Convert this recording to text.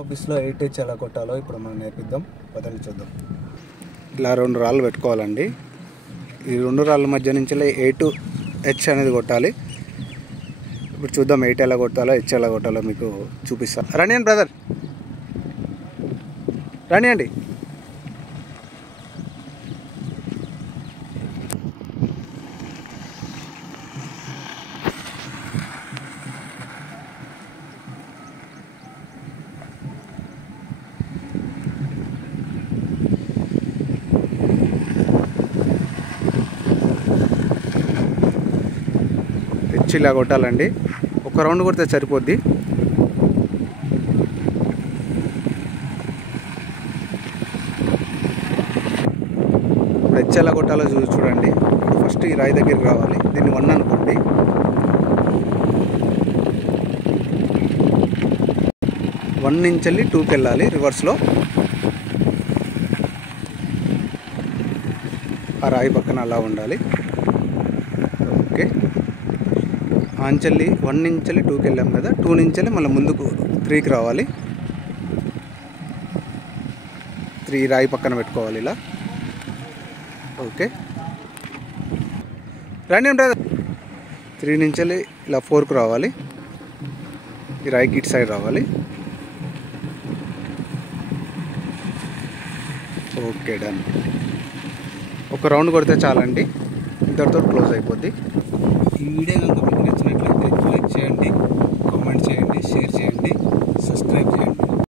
ఆఫీస్లో 8H ఎలా కొట్టాలో ఇప్పుడు మనం నేర్పిద్దాం. పదండి చూద్దాం. ఇలా 2 రాళ్ళు పెట్టుకోవాలండి. ఈ 2 రాళ్ళ మధ్య నుంచి A to H అనేది కొట్టాలి. ఇప్పుడు చూద్దాం 8 ఎలా కొట్టాలో H ఎలా కొట్టాలో మీకు చూపిస్తాను. రానియండి బ్రదర్, రానియండి. ఇలా కొట్టాలండి. ఒక రౌండ్ కొడితే సరిపోద్ది. ఇప్పుడు హెచ్ ఎలా కొట్టాలో చూడండి. ఫస్ట్ ఈ రాయి దగ్గరికి రావాలి. దీన్ని 1 అనుకోండి. వన్ నుంచి వెళ్ళి 2కి వెళ్ళాలి రివర్స్లో. ఆ రాయి పక్కన అలా ఉండాలి. ఓకే, ఆంచెల్లి 1 నుంచి 2కి వెళ్ళాం కదా, 2 నుంచి మళ్ళీ ముందుకు 3కి రావాలి. 3 రాయి పక్కన పెట్టుకోవాలి ఇలా. ఓకే, రండి బ్రదర్. 3 నుంచి ఇలా 4కు రావాలి. ఈ రాయికి ఇటు సైడ్ రావాలి. Okay, done. ఒక రౌండ్ కొడితే చాలండి, ఇంతటితో క్లోజ్ అయిపోద్ది. ఈ వీడియో కనుక మీకు నచ్చినట్లయితే లైక్ చేయండి, కామెంట్ చేయండి, షేర్ చేయండి, సబ్స్క్రైబ్